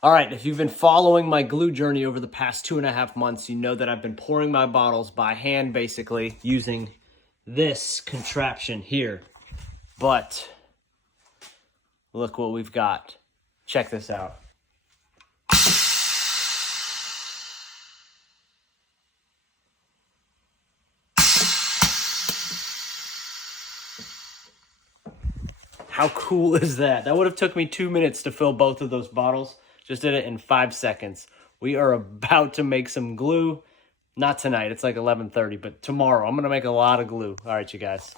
All right, if you've been following my glue journey over the past 2.5 months, you know that I've been pouring my bottles by hand, basically, using this contraption here. But look what we've got. Check this out. How cool is that? That would have took me 2 minutes to fill both of those bottles. Just did it in 5 seconds. We are about to make some glue. Not tonight, it's like 11:30, but tomorrow I'm gonna make a lot of glue. All right, you guys.